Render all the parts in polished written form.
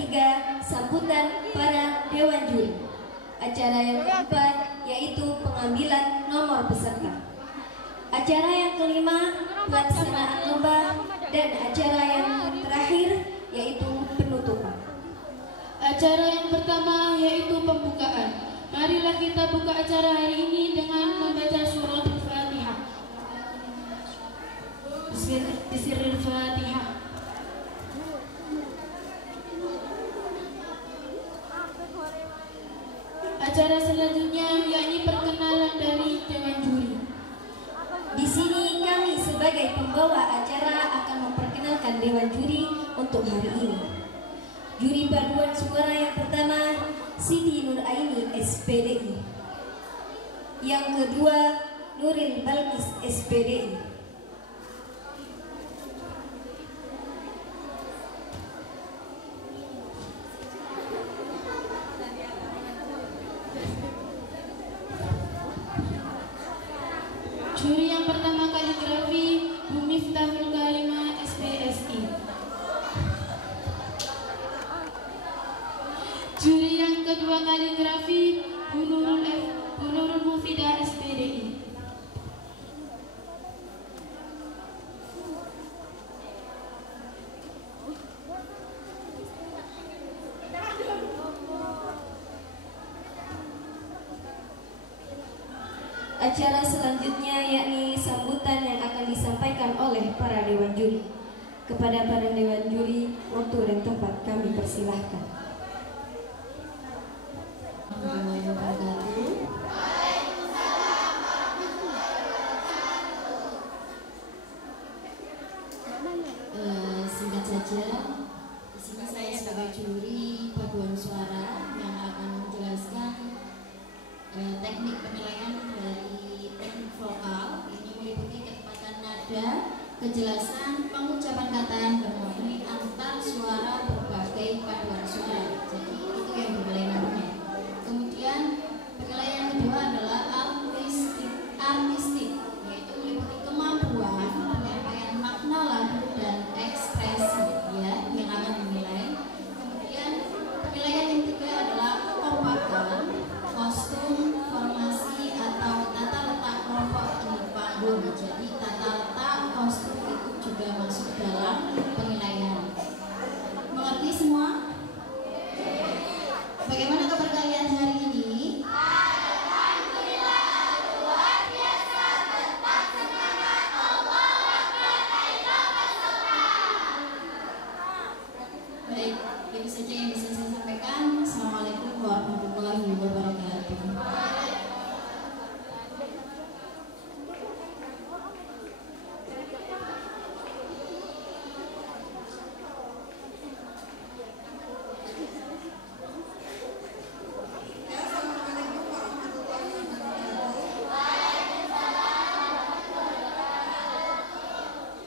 ketiga, sambutan para dewan juri. Acara yang keempat yaitu pengambilan nomor peserta. Acara yang kelima, pelaksanaan lomba, dan acara yang terakhir yaitu penutupan. Acara yang pertama yaitu pembukaan. Marilah kita buka acara hari ini dengan membaca surat Al-Fatihah. Bismillahirrahmanirrahim. Acara selanjutnya yakni perkenalan dari dewan juri. Di sini kami sebagai pembawa acara akan memperkenalkan dewan juri untuk hari ini. Juri paduan suara yang pertama, Siti Nur Aini SPDI. Yang kedua, Nuril Balkis SPDI. Juri yang pertama kaligrafi, Bu Miftahul Kalimah SPSI. Juri yang kedua kaligrafi, Bu Nurul Mufidah SPDI. Acara selanjutnya yakni sambutan yang akan disampaikan oleh para dewan juri. Kepada para dewan juri, waktu dan tempat kami persilahkan. Singkat saja, di sini saya sebagai juri paduan suara yang akan menjelaskan teknik penilaian dari teknik vokal. Ini meliputi ketepatan nada, kejelasan pengucapan kata yang berharmoni antar suara berbagai paduan suara. Jadi itu yang dimulai namanya. Kemudian penilaian kedua adalah artistik, yaitu meliputi kemampuan penyampaian makna lagu dan ekspresi ya yang akan dinilai. Kemudian penilaian yang ketiga adalah kekompakan, kostum, formasi atau tata letak kelompok di panggung. Jadi tata letak kostum itu juga masuk dalam penilaian. Mengerti semua? Bagaimana kabar kalian hari ini? Alhamdulillah, luar biasa, tetap semangat. Allahu Akbar, ayo bersuara. Baik, itu saja yang bisa saya sampaikan. Assalamualaikum warahmatullahi wabarakatuh.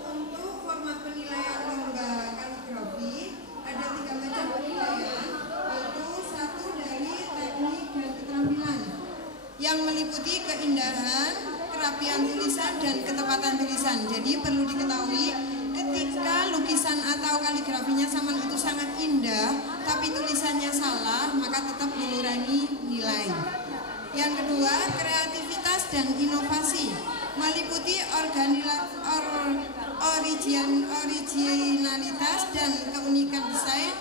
Untuk format penilaian lomba kaligrafi ada 3 macam penilaian, yaitu satu dari teknik dan keterampilan yang meliputi keindahan, kerapian tulisan dan ketepatan tulisan. Jadi perlu diketahui ketika lukisan atau kaligrafinya Saman itu sangat indah tapi tulisannya salah, maka tetap mengurangi nilai. Yang kedua, kreativitas dan inovasi meliputi originalitas dan keunikan desain,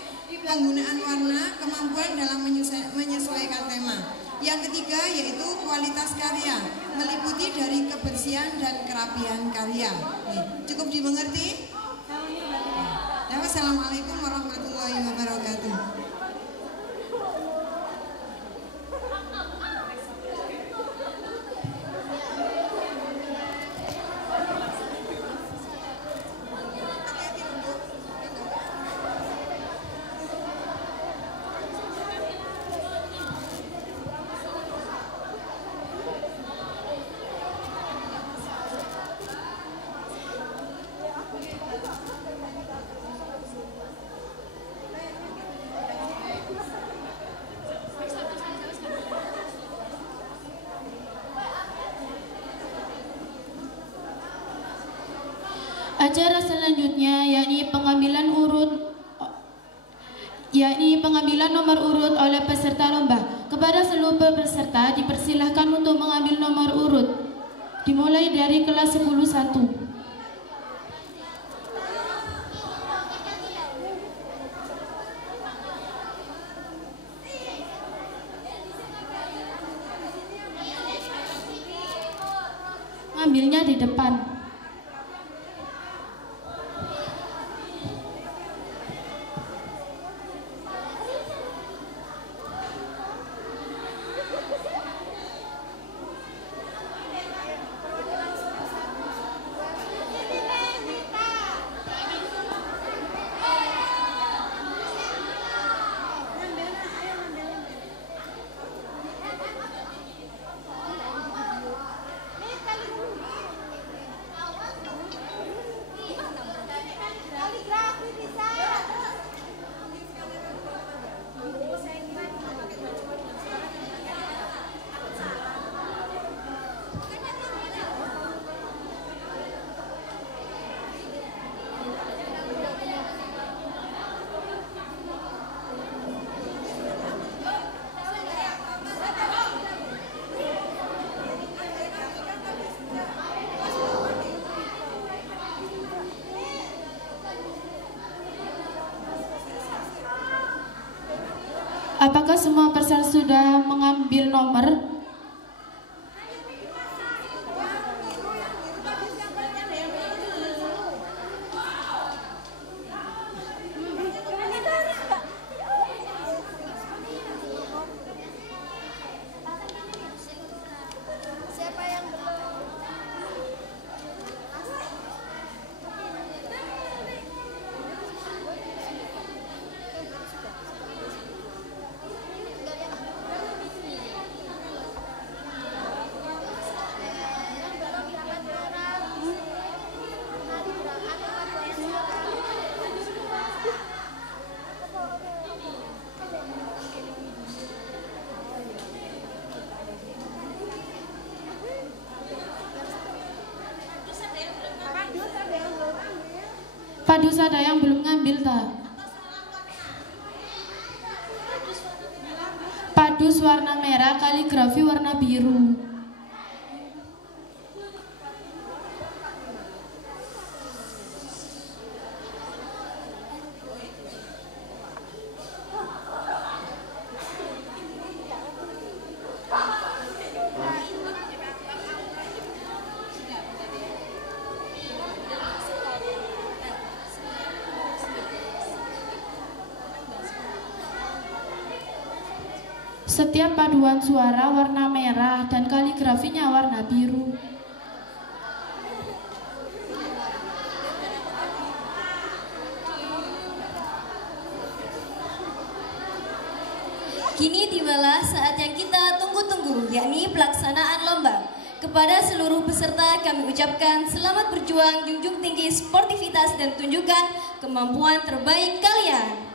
penggunaan warna, kemampuan dalam menyesuaikan tema. Yang ketiga yaitu kualitas karya, meliputi dari kebersihan dan kerapian karya. Cukup dimengerti? Wassalamualaikum warahmatullahi wabarakatuh. Acara selanjutnya yakni pengambilan urut yakni pengambilan nomor urut oleh peserta lomba. Kepada seluruh peserta dipersilahkan untuk mengambil nomor urut, dimulai dari kelas 10-1. Ambilnya di depan. Apakah semua peserta sudah mengambil nomor? Padus ada yang belum ngambil tak? Padus warna merah, kaligrafi warna biru. Setiap paduan suara warna merah dan kaligrafinya warna biru. Kini tibalah saat yang kita tunggu-tunggu, yakni pelaksanaan lomba. Kepada seluruh peserta kami ucapkan selamat berjuang, junjung tinggi sportivitas dan tunjukkan kemampuan terbaik kalian.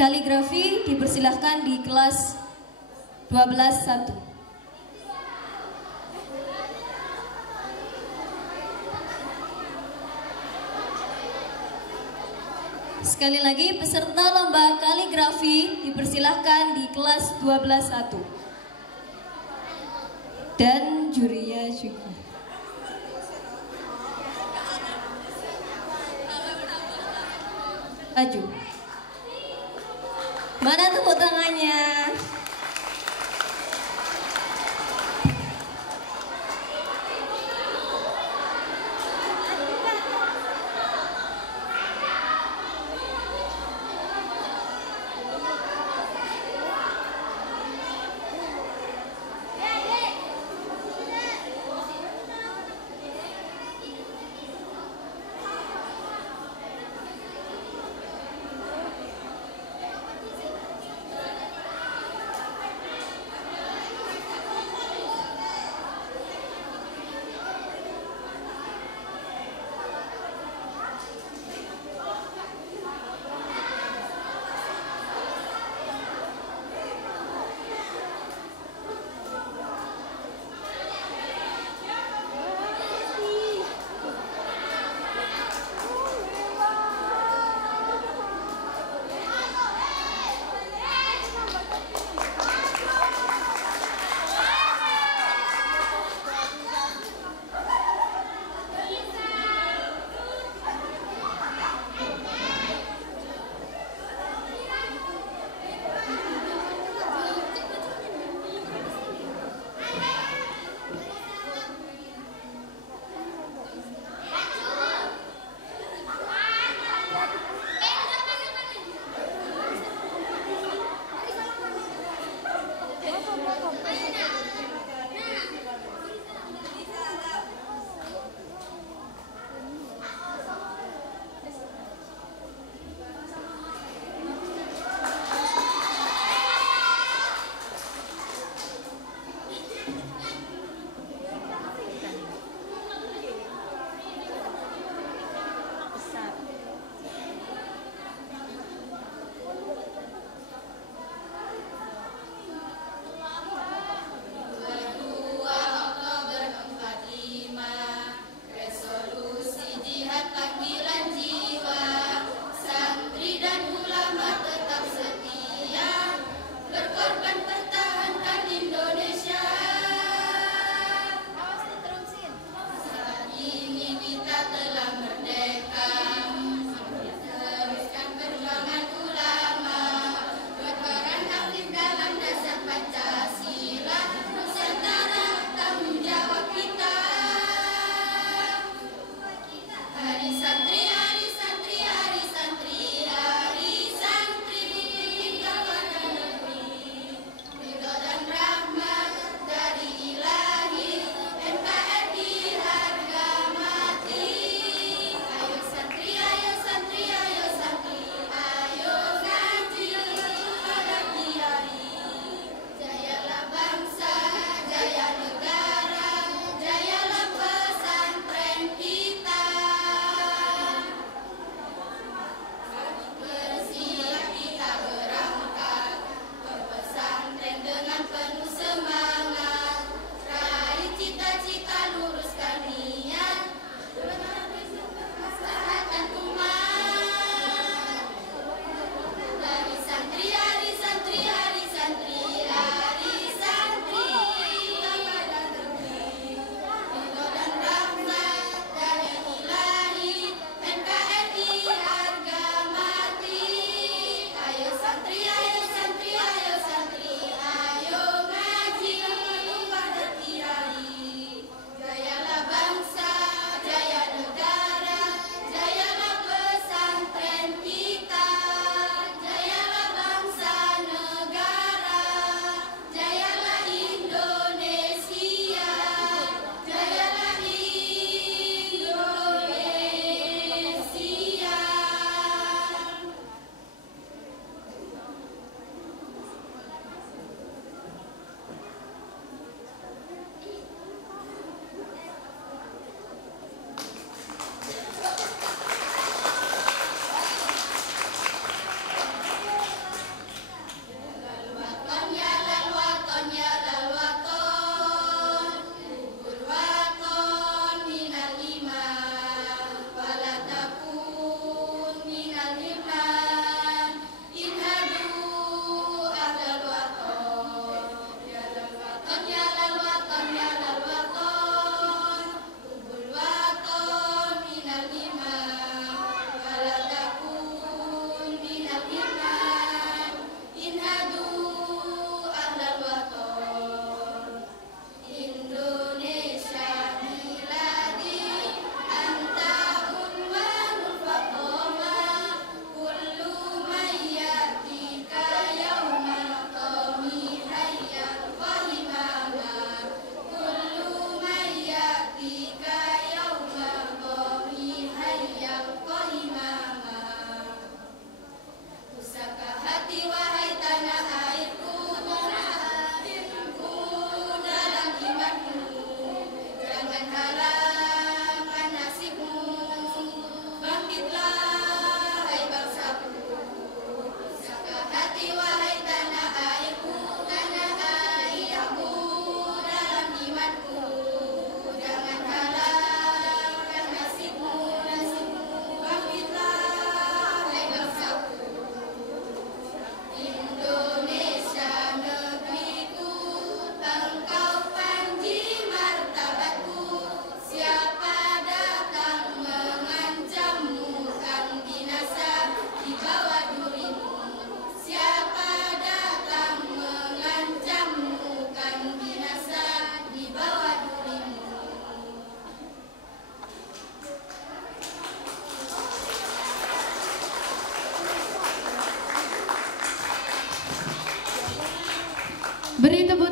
Kaligrafi dipersilahkan di kelas 12-1. Sekali lagi, peserta lomba kaligrafi dipersilahkan di kelas 12-1. Dan jurinya juga. Maju. Mana tepuk tangannya?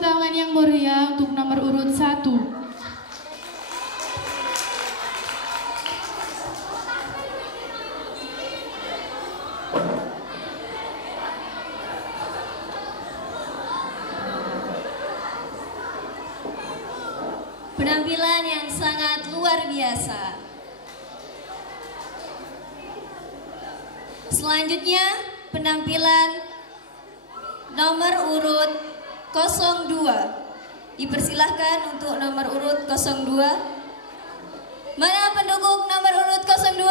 tangan yang meriah untuk nomor urut 1. Penampilan yang sangat luar biasa. Selanjutnya penampilan nomor urut 02. Dipersilahkan untuk nomor urut 02. Mana pendukung nomor urut 02?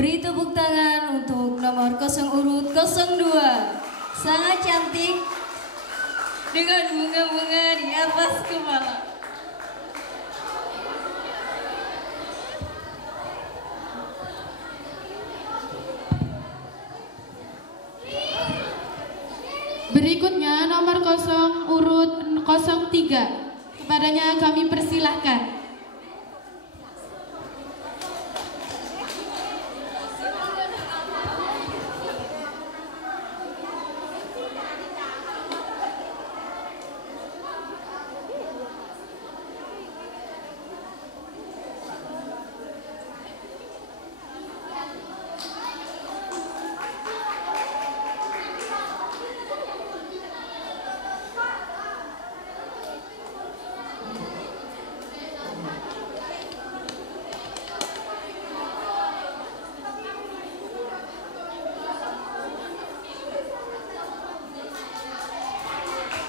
Beri tepuk tangan untuk nomor 0 urut 02. Sangat cantik dengan bunga-bunga di atas kepala. Berikutnya nomor 0 urut 03. Kepadanya kami persilahkan.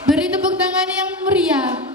Beri tepuk tangan yang meriah.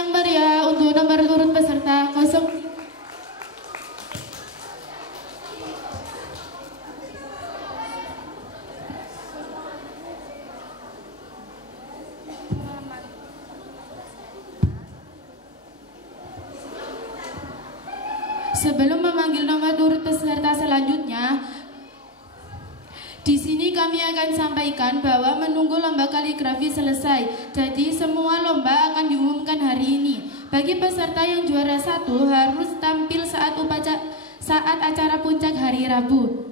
yang meriah untuk nomor urut peserta 0. Sebelum memanggil nomor urut peserta selanjutnya, di sini kami akan sampaikan bahwa menunggu lomba kaligrafi selesai. Jadi semua lomba akan diumumkan hari ini. Bagi peserta yang juara 1 harus tampil saat acara puncak hari Rabu.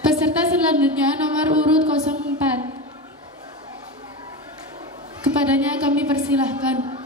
Peserta selanjutnya nomor urut 04. Kepadanya kami persilahkan.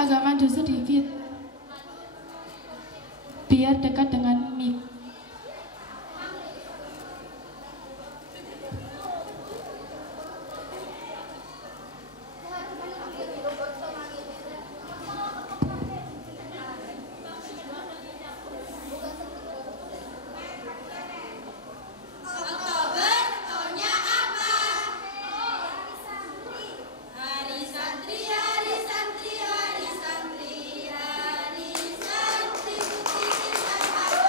Agak maju sedikit biar dekat dengan mic. Hari santri, hari santri, hari santri, putih sama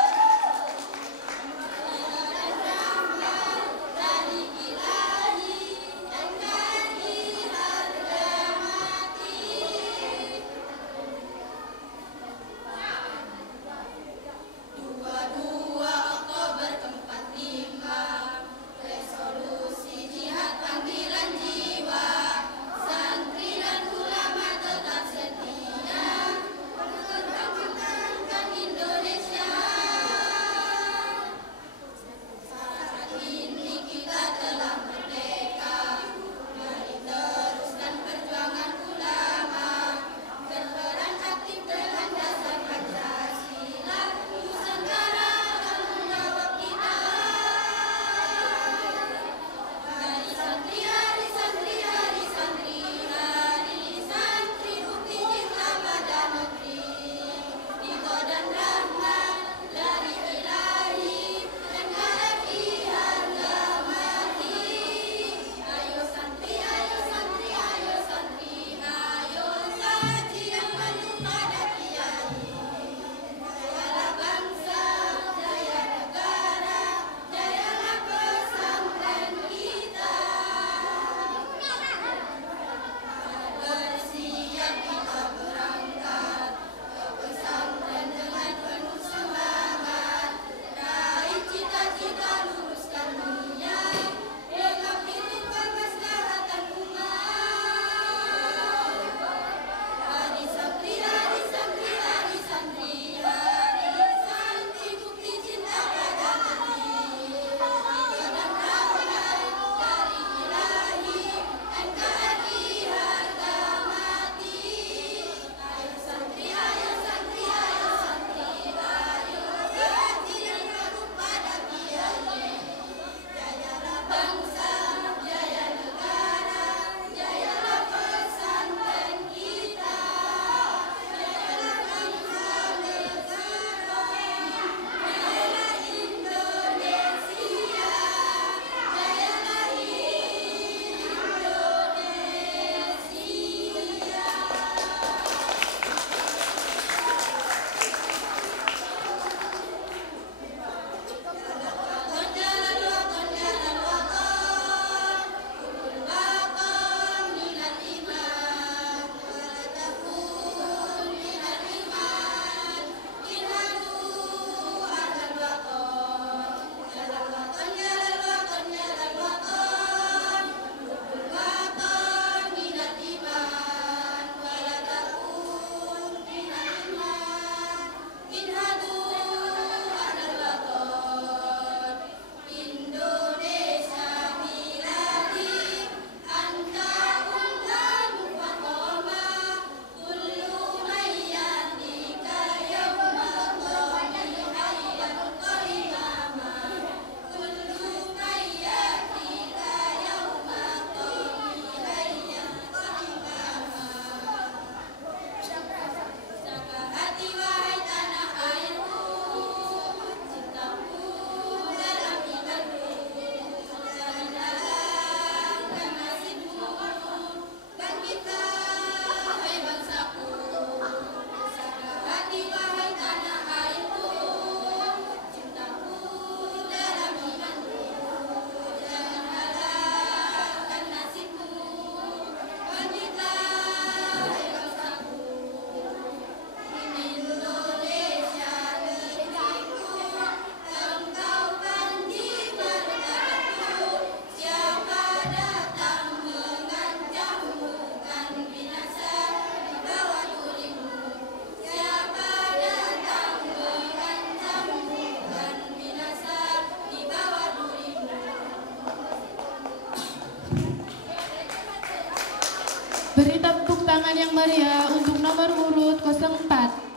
Beri tepuk tangan yang meriah untuk nomor urut 04.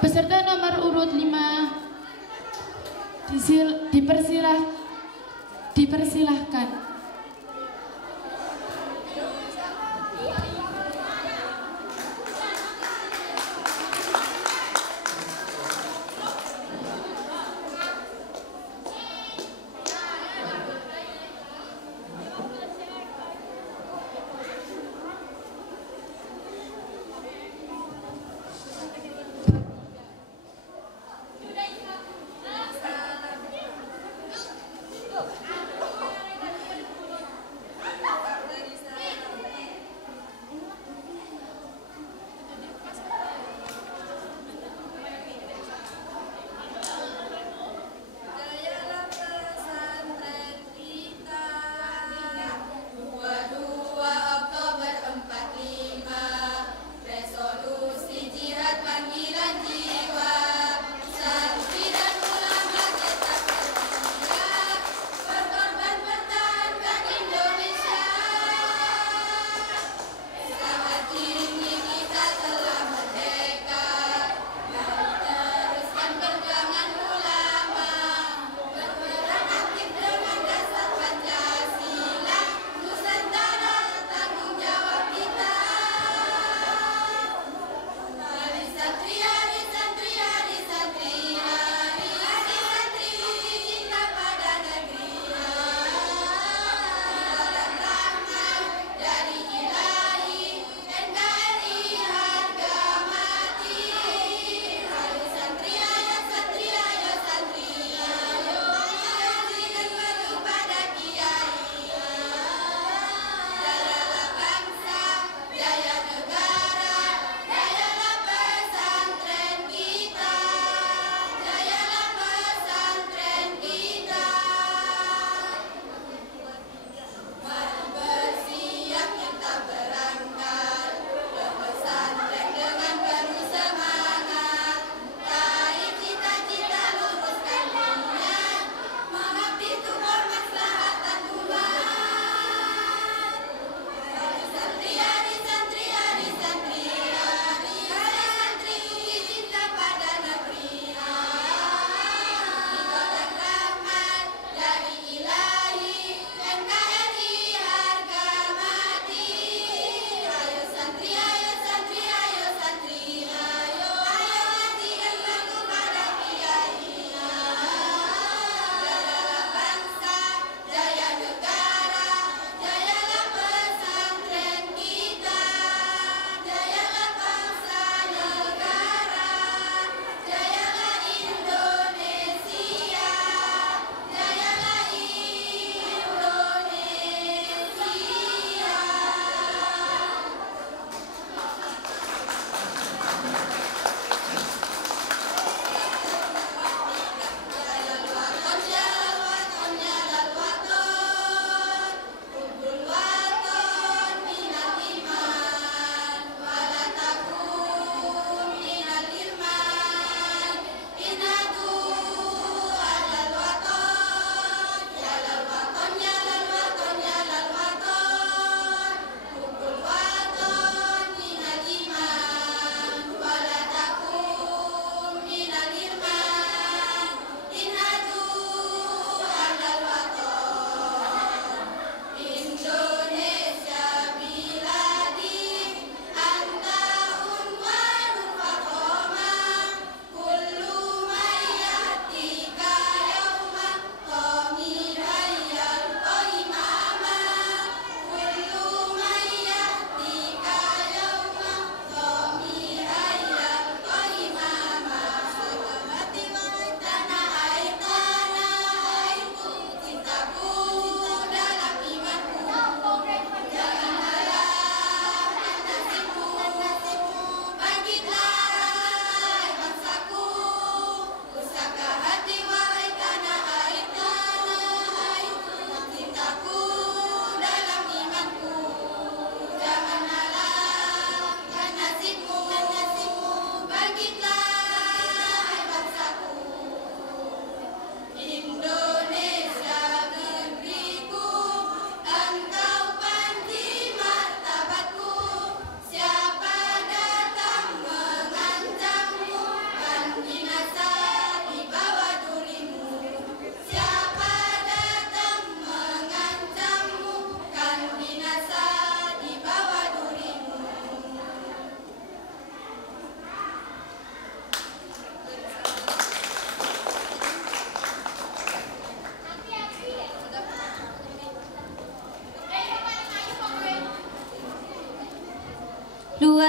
Peserta nomor urut 5 dipersilahkan.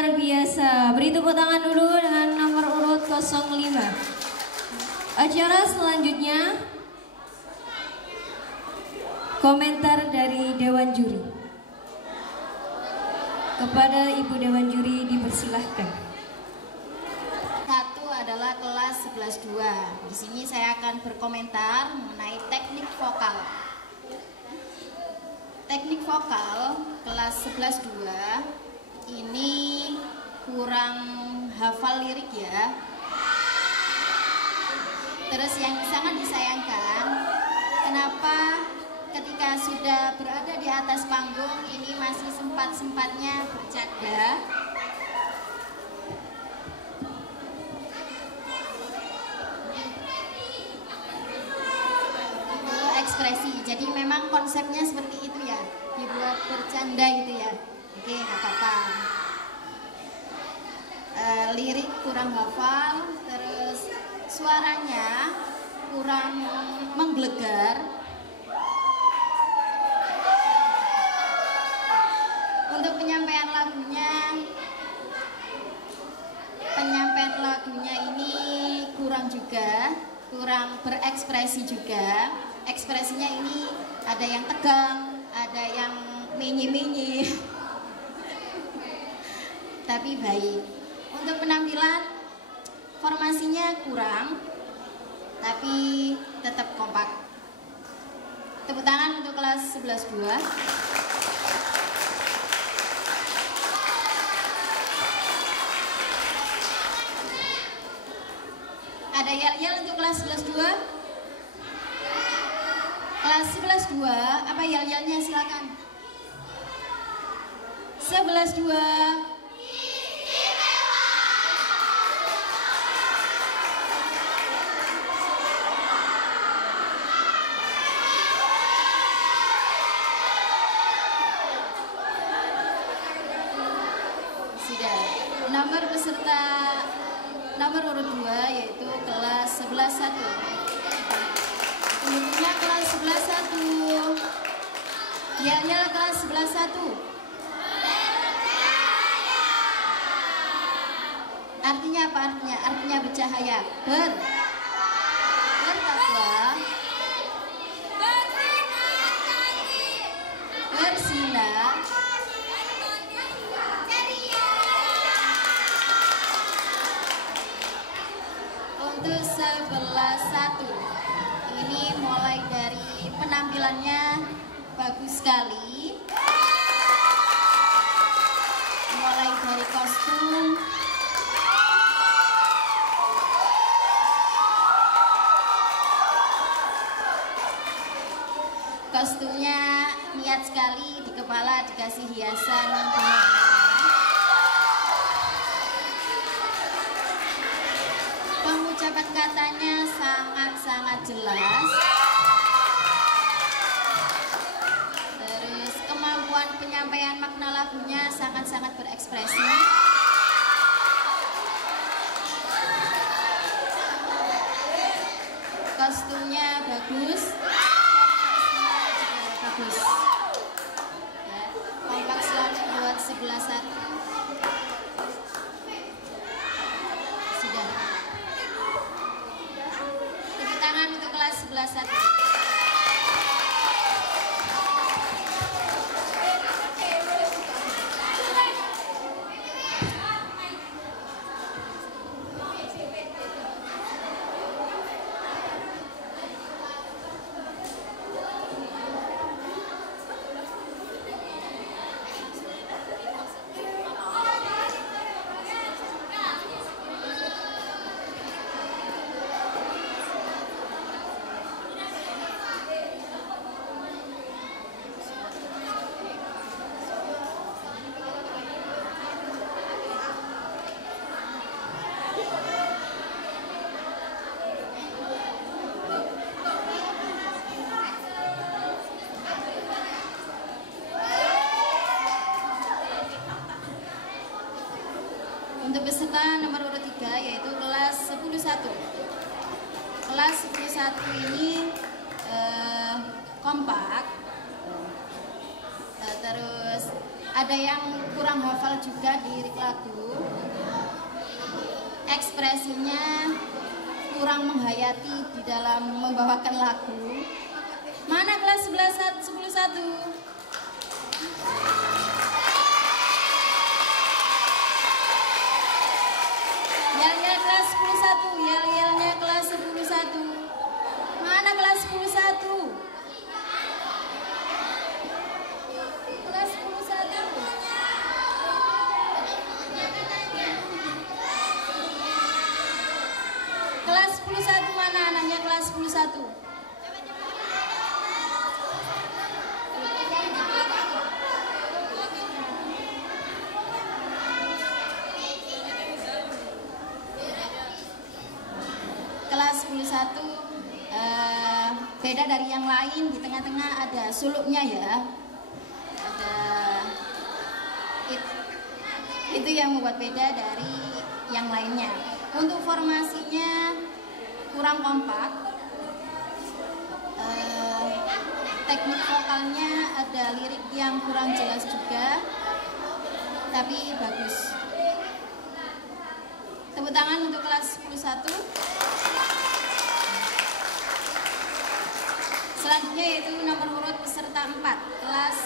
luar biasa. Beri tepuk tangan dulu dengan nomor urut 05. Acara selanjutnya komentar dari Dewan Juri. Kepada Ibu Dewan Juri dipersilahkan. Satu adalah kelas 11-2. Di sini saya akan berkomentar mengenai teknik vokal. Teknik vokal kelas 11-2 ini kurang hafal lirik ya. Terus yang sangat disayangkan, kenapa ketika sudah berada di atas panggung ini masih sempat-sempatnya bercanda. Ekspresi, jadi memang konsepnya seperti itu ya, dibuat bercanda gitu ya. Oke, nggak apa-apa. Lirik kurang hafal, terus suaranya kurang menggelegar. Untuk penyampaian lagunya ini kurang juga, kurang berekspresi juga. Ekspresinya ini ada yang tegang, ada yang menyi-menyi. Tapi baik. Untuk penampilan formasinya kurang, tapi tetap kompak. Tepuk tangan untuk kelas 11-2. Ada yel-yel untuk kelas 11-2? Kelas 11-2, apa yel-yelnya silakan. 11-2. Sudah. Nomor peserta nomor urut 2 yaitu kelas 11-1. Unitnya kelas 11-1. Yelnya kelas 11-1. Artinya apa artinya? Artinya bercahaya. Bertakwa. Bersinar. Untuk 11-1. Ini mulai dari penampilannya bagus sekali, mulai dari kostum, kostumnya niat sekali, di kepala dikasih hiasan bunga. Pengucapan katanya sangat-sangat jelas. Terus kemampuan penyampaian makna lagunya sangat-sangat berekspresi. Kostumnya bagus. Bagus. Ya, kompak selalu buat 11-1. Sudah. Tepuk tangan untuk kelas 11-1. Untuk peserta nomor urut 3 yaitu kelas 11-1. Kelas 11-1 ini kompak, terus Ada yang kurang hafal juga lirik lagu. Ekspresinya kurang menghayati di dalam membawakan lagu. Mana kelas 11 10 1? Yel-yel kelas 11, yel-yelnya kelas 11. Mana kelas 11? Kelas 11. Kelas 11 mana anaknya kelas 11? Kelas 11 beda dari yang lain, di tengah-tengah ada suluknya ya. Ada itu yang membuat beda dari yang lainnya. Untuk formasinya kurang kompak. Teknik vokalnya ada lirik yang kurang jelas juga, tapi bagus. Tepuk tangan untuk kelas 11. Selanjutnya yaitu nomor urut peserta 4, kelas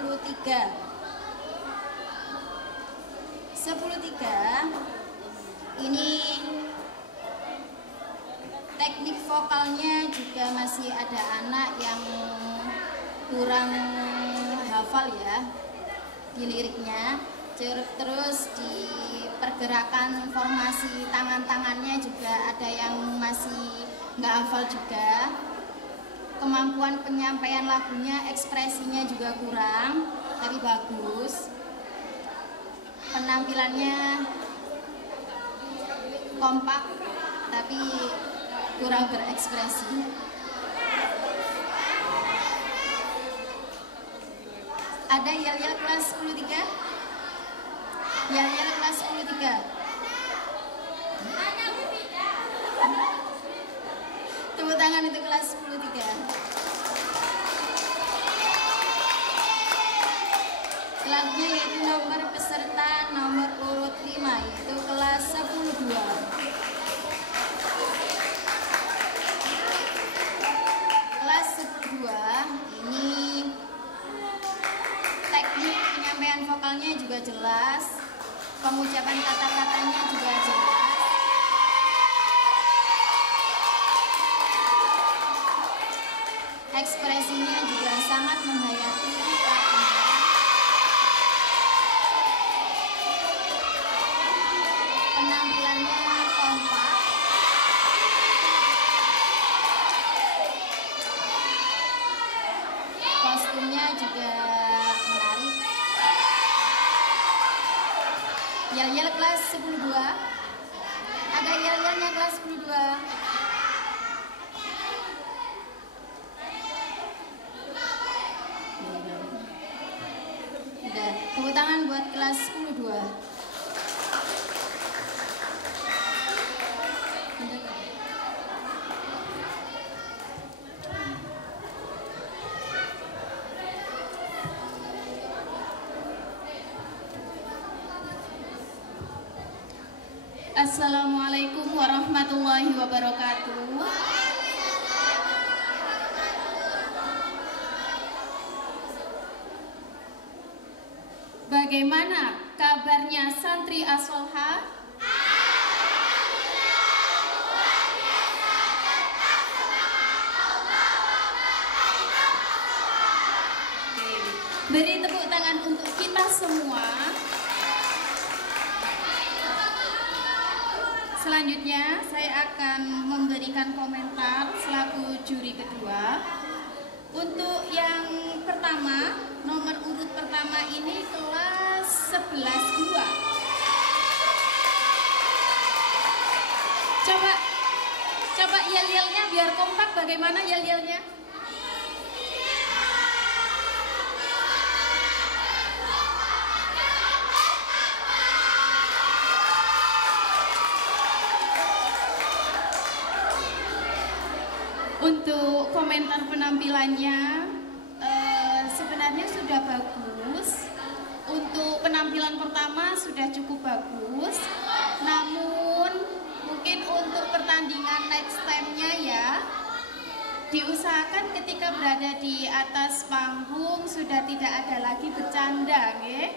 10-3. 10-3 ini teknik vokalnya juga masih ada anak yang kurang hafal ya di liriknya. Terus di pergerakan formasi tangan-tangannya juga ada yang masih nggak hafal juga. Kemampuan penyampaian lagunya, ekspresinya juga kurang, tapi bagus. Penampilannya kompak, tapi kurang berekspresi. Ada yel-yel kelas 10-3? Yel-yel kelas 10-3. Tepuk tangan untuk kelas 10-3. Selanjutnya yaitu nomor peserta nomor urut 5, yaitu kelas 10-2. Kelas 10-2 ini teknik penyampaian vokalnya juga jelas, pengucapan kata-katanya juga jelas. Ekspresinya juga sangat menghayati lagunya. Penampilannya kompak. Kostumnya juga menarik. Yel-yel kelas 10-2. Ada yel-yelnya kelas 10-2. Tepuk tangan buat kelas 10-2. Assalamualaikum warahmatullahi wabarakatuh. Bagaimana kabarnya santri As-Solha? Beri tepuk tangan untuk kita semua. Selanjutnya saya akan memberikan komentar selaku juri kedua. Untuk yang pertama, nomor urut pertama ini kelas 11-2. Coba yel-yelnya biar kompak, bagaimana yel-yelnya? Untuk komentar penampilannya sebenarnya sudah bagus, penampilan pertama sudah cukup bagus. Namun mungkin untuk pertandingan next time-nya ya, diusahakan ketika berada di atas panggung sudah tidak ada lagi bercanda, nggih.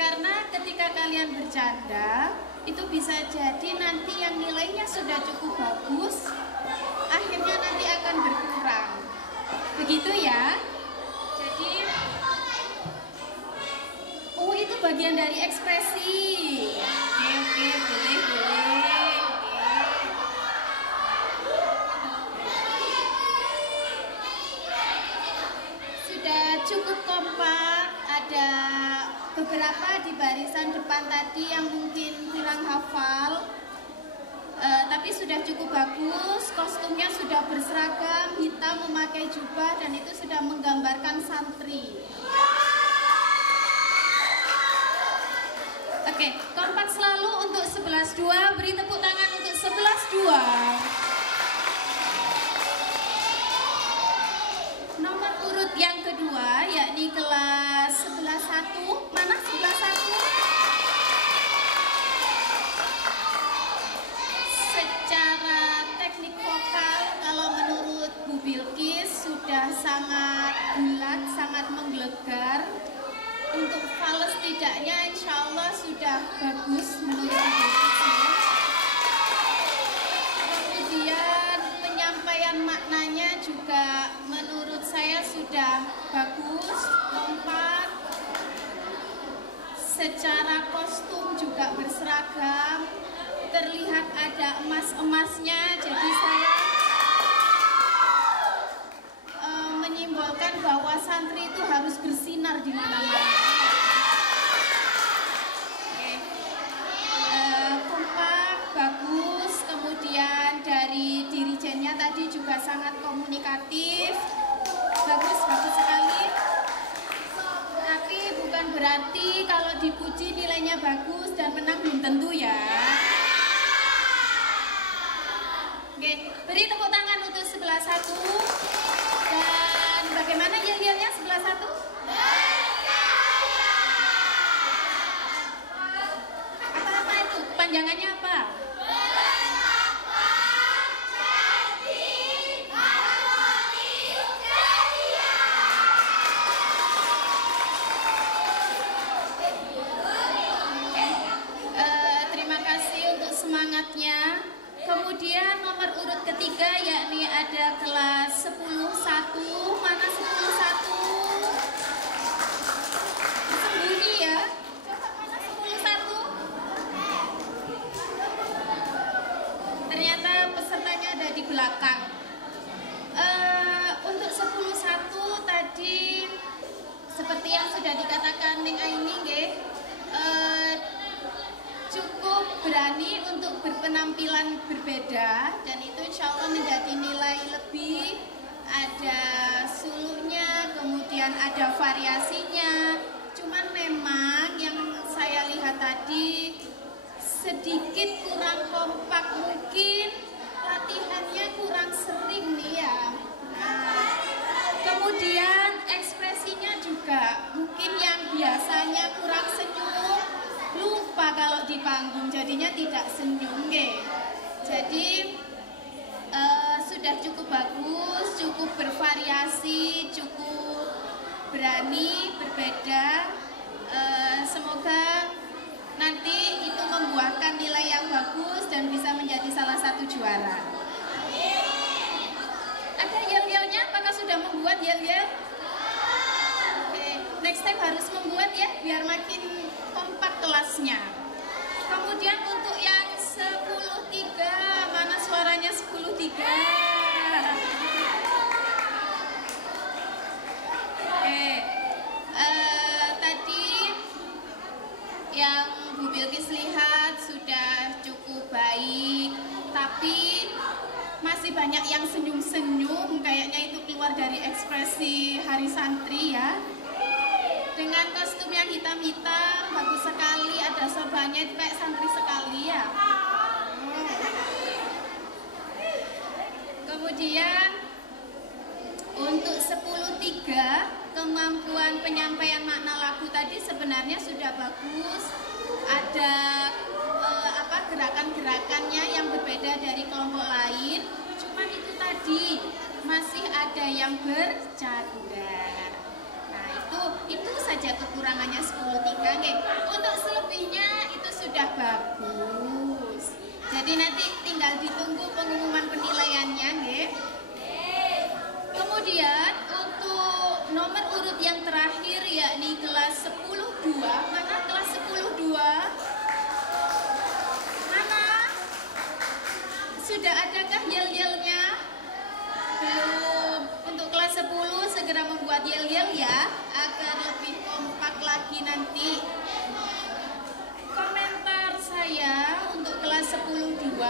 Karena ketika kalian bercanda, itu bisa jadi nanti yang nilainya sudah cukup bagus, akhirnya nanti akan berkurang. Begitu ya. Jadi, oh itu bagian dari ekspresi. Oke, boleh. Sudah cukup kompak, ada beberapa di barisan depan tadi yang mungkin kurang hafal, tapi sudah cukup bagus. Kostumnya sudah berseragam, hitam memakai jubah, dan itu sudah menggambarkan santri. Oke, kompak selalu untuk 11-2. Beri tepuk tangan untuk 11-2. Nomor urut yang kedua yakni kelas 11-1. Mana 11-1? Secara teknik vokal, kalau menurut Bu Bilkis sudah sangat bulat, sangat menggelegar. Untuk fals tidaknya insya Allah sudah bagus menurut Bu Bilkis. Kemudian penyampaian maknanya juga menurut saya sudah bagus, kompak. Secara kostum juga berseragam, terlihat ada emas-emasnya, jadi saya menyimbolkan bahwa santri itu harus bersinar di mana-mana. Kompak, bagus. Kemudian dari dirijennya tadi juga sangat komunikatif, bagus sekali. Tapi bukan berarti kalau dipuji nilainya bagus dan menang belum tentu ya. Oke, beri tepuk tangan untuk 11-1. Dan bagaimana yel-yelnya 11-1? Apa itu? Panjangannya apa? Terima kasih untuk semangatnya. Kemudian nomor urut ketiga yakni ada kelas 10-1. Mana 10-1? Sembunyi ya. Coba mana 10-1? Ternyata pesertanya ada di belakang. Untuk 10-1 tadi seperti yang sudah dikatakan Ning Aini nggih, cukup berani untuk berpenampilan berbeda, dan itu insya Allah menjadi nilai lebih. Ada suluknya, kemudian ada variasinya. Cuman memang yang saya lihat tadi sedikit kurang kompak, mungkin latihannya kurang sering nih ya. Nah, kemudian ekspresinya juga mungkin yang biasanya kurang senyum, lupa kalau di panggung, jadinya tidak senyum nggih. Jadi sudah cukup bagus, cukup bervariasi, cukup berani, berbeda. Semoga nanti itu membuahkan nilai yang bagus dan bisa menjadi salah satu juara. Ada yel-yelnya? Apakah sudah membuat yel-yel? Oke, next time harus membuat ya, biar makin kompak kelasnya. Kemudian untuk yang 10-3, mana suaranya 10-3? Oke, tadi yang Bu Bilkis lihat sudah cukup baik, tapi masih banyak yang senyum-senyum, kayaknya itu keluar dari ekspresi Hari Santri ya. Dengan kostum yang hitam-hitam, bagus sekali, ada sorbannya, itu kayak santri sekali ya. Kemudian untuk 10-3, kemampuan penyampaian makna lagu tadi sebenarnya sudah bagus. Ada gerakan-gerakannya yang berbeda dari kelompok lain. Cuman itu tadi masih ada yang bercanda. Nah, itu saja kekurangannya 10.3 nggih. Untuk selebihnya itu sudah bagus. Jadi nanti tinggal ditunggu pengumuman penilaiannya nggih. Kemudian untuk nomor urut yang terakhir yakni kelas 10-2. Mana kelas 10-2? Mana? Sudah adakah yel-yelnya? Belum. Untuk kelas 10 segera membuat yel-yel ya, agar lebih kompak lagi nanti. Komentar saya untuk kelas 10-2,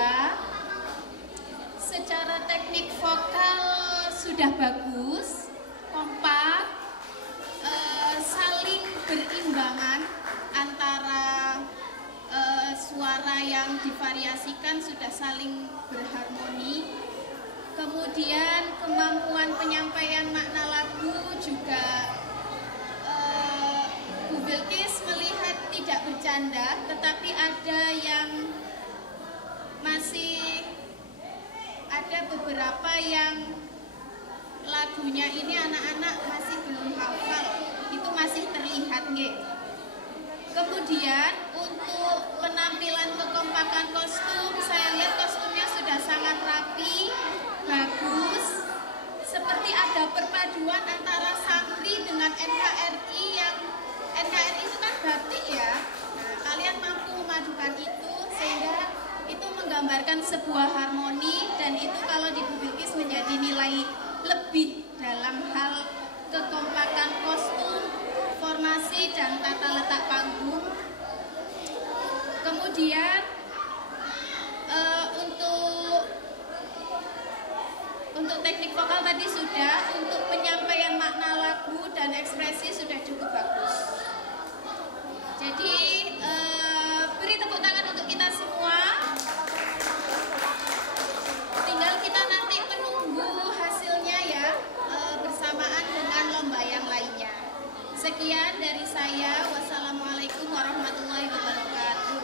secara teknik vokal sudah bagus, kompak, saling berimbangan antara suara yang divariasikan sudah saling berharmoni. Kemudian kemampuan penyampaian makna lagu juga Bu Bilkis melihat tidak bercanda, tetapi ada yang masih ada beberapa yang lagunya ini anak-anak masih belum hafal, itu masih terlihat nggih. Kemudian untuk penampilan kekompakan kostum, saya lihat kostumnya sudah sangat rapi, bagus, seperti ada perpaduan antara santri dengan NKRI yang NKRI itu kan batik ya. Nah, kalian mampu memadukan itu sehingga itu menggambarkan sebuah harmoni, dan itu kalau di Bu Bilkis menjadi nilai lebih dalam hal kekompakan kostum, formasi, dan tata letak panggung. Kemudian untuk teknik vokal tadi sudah, untuk penyampaian makna lagu dan ekspresi sudah cukup bagus. Jadi beri tepuk tangan untuk kita semua. Tinggal kita nanti menunggu hasilnya ya, bersamaan dengan lomba yang lainnya. Sekian dari saya. Wassalamualaikum warahmatullahi wabarakatuh.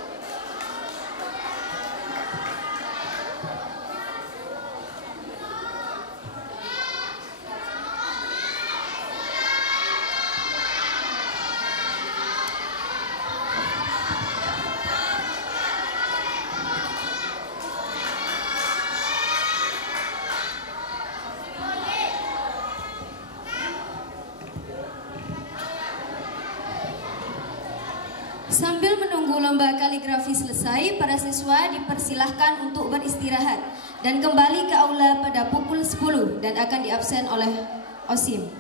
Sambil menunggu lomba kaligrafi selesai, para siswa dipersilahkan untuk beristirahat dan kembali ke aula pada pukul 10 dan akan diabsen oleh OSIM.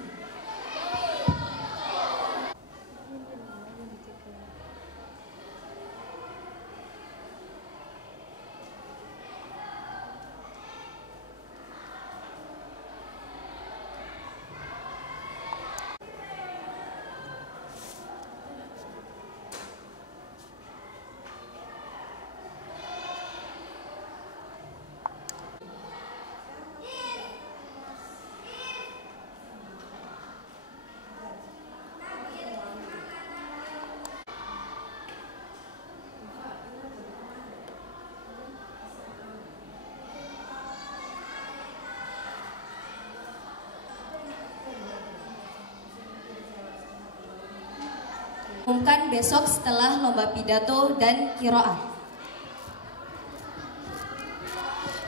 Umumkan besok setelah lomba pidato dan qiraah.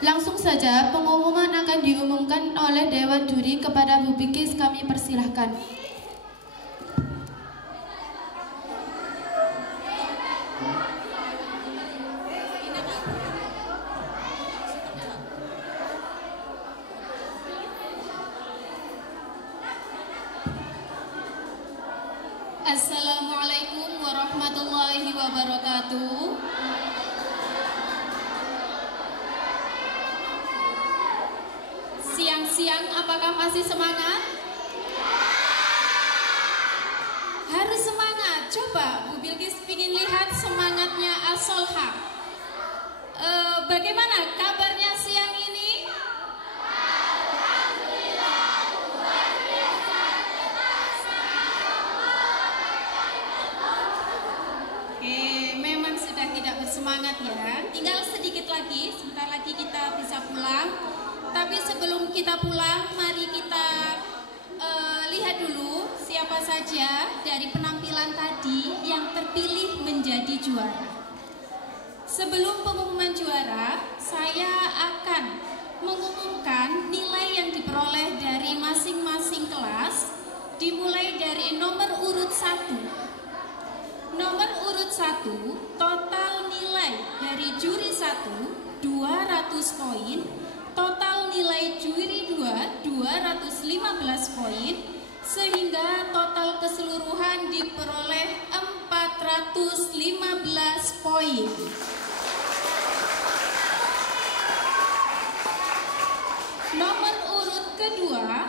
Langsung saja pengumuman akan diumumkan oleh Dewan Juri. Kepada Bu Bilkis kami persilahkan. Assalamualaikum warahmatullahi wabarakatuh. Siang-siang apakah masih semangat? Harus semangat. Coba Bu Bilkis ingin lihat semangatnya As-Solha. Bagaimana kabarnya siang ini? Tapi sebelum kita pulang, mari kita lihat dulu siapa saja dari penampilan tadi yang terpilih menjadi juara. Sebelum pengumuman juara, saya akan mengumumkan nilai yang diperoleh dari masing-masing kelas, dimulai dari nomor urut 1. Nomor urut 1, total nilai dari juri 1 200 poin, total nilai juri 2 215 poin, sehingga total keseluruhan diperoleh 415 poin. Nomor urut kedua,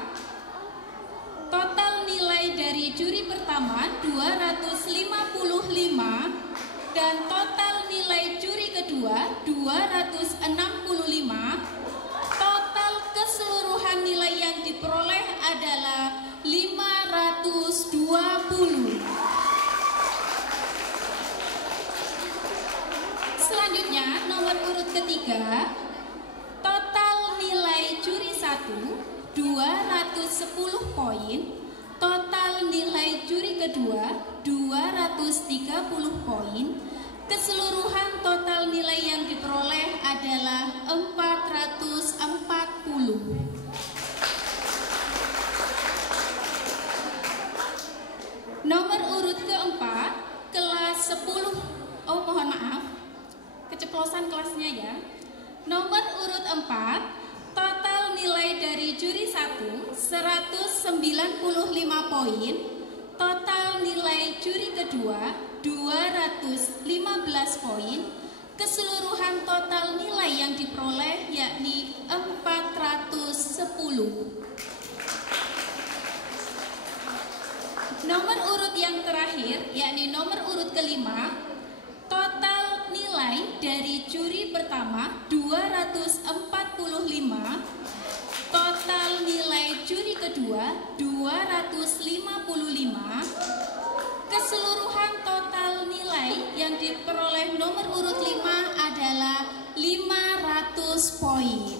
total nilai dari juri pertama 255 dan total nilai juri kedua 265. Total keseluruhan nilai yang diperoleh adalah 520. Selanjutnya, nomor urut ketiga, total nilai juri 1 210 poin, total nilai juri kedua 230 poin, keseluruhan total nilai yang diperoleh adalah 440. Nomor urut keempat, kelas 10. Oh, mohon maaf, keceplosan kelasnya ya. Nomor urut 4, total nilai dari juri 1 195 poin, total nilai juri kedua 215 poin, keseluruhan total nilai yang diperoleh yakni 410. Nomor urut yang terakhir yakni nomor urut kelima, total nilai dari juri pertama 245, total nilai juri kedua 255, keseluruhan total nilai yang diperoleh nomor urut 5 adalah 500 poin.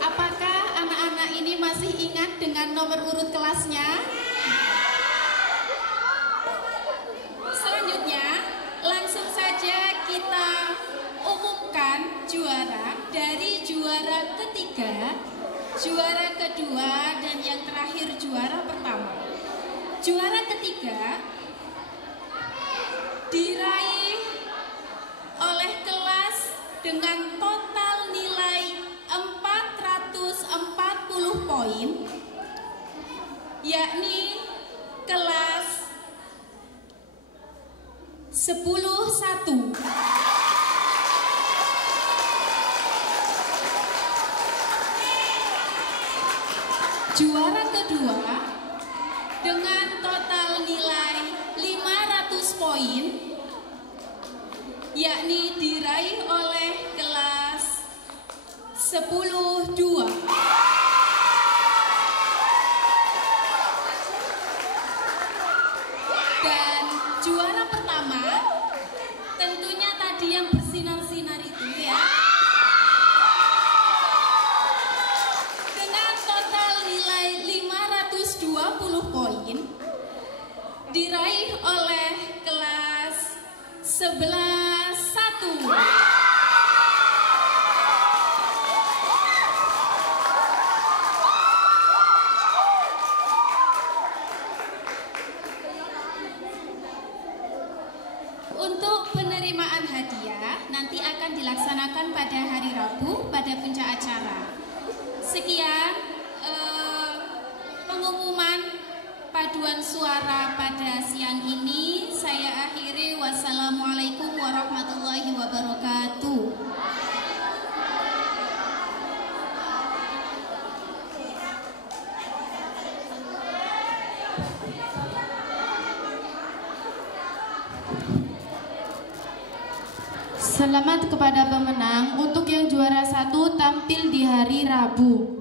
Apakah anak-anak ini masih ingat dengan nomor urut kelasnya? Selanjutnya, langsung saja kita umumkan juara dari juara ketiga, juara kedua, dan yang terakhir juara pertama. Juara ketiga diraih oleh kelas dengan total nilai 440 poin, yakni kelas 10-1. Juara kedua dengan total nilai 500 poin, yakni diraih oleh kelas 10-2. Dan juara pertama tentunya tadi yang bersinar-sinar itu ya, dengan total nilai 520 poin, diraih oleh kelas 11-1. Untuk penerimaan hadiah nanti akan dilaksanakan pada hari Rabu pada puncak acara. Sekian pengumuman paduan suara pada siang ini. Saya akhiri. Wassalamualaikum warahmatullahi wabarakatuh. Selamat kepada pemenang. Untuk yang juara 1 tampil di hari Rabu.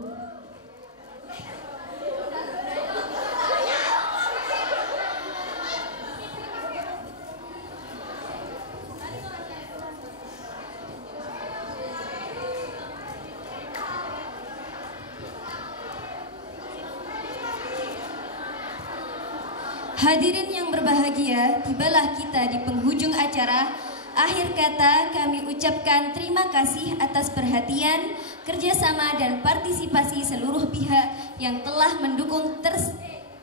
Hadirin yang berbahagia, tibalah kita di penghujung acara. Akhir kata kami ucapkan terima kasih atas perhatian, kerjasama dan partisipasi seluruh pihak yang telah mendukung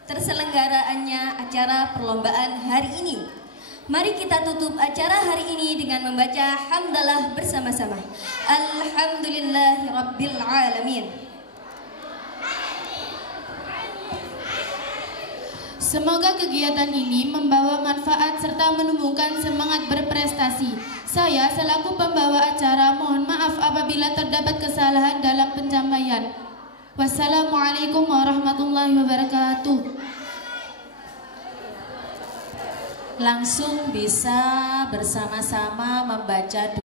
terselenggaraannya acara perlombaan hari ini. Mari kita tutup acara hari ini dengan membaca hamdalah bersama-sama. Alhamdulillahirabbil alamin. Semoga kegiatan ini membawa manfaat serta menumbuhkan semangat berprestasi. Saya selaku pembawa acara mohon maaf apabila terdapat kesalahan dalam pencapaian. Wassalamualaikum warahmatullahi wabarakatuh. Langsung bisa bersama-sama membaca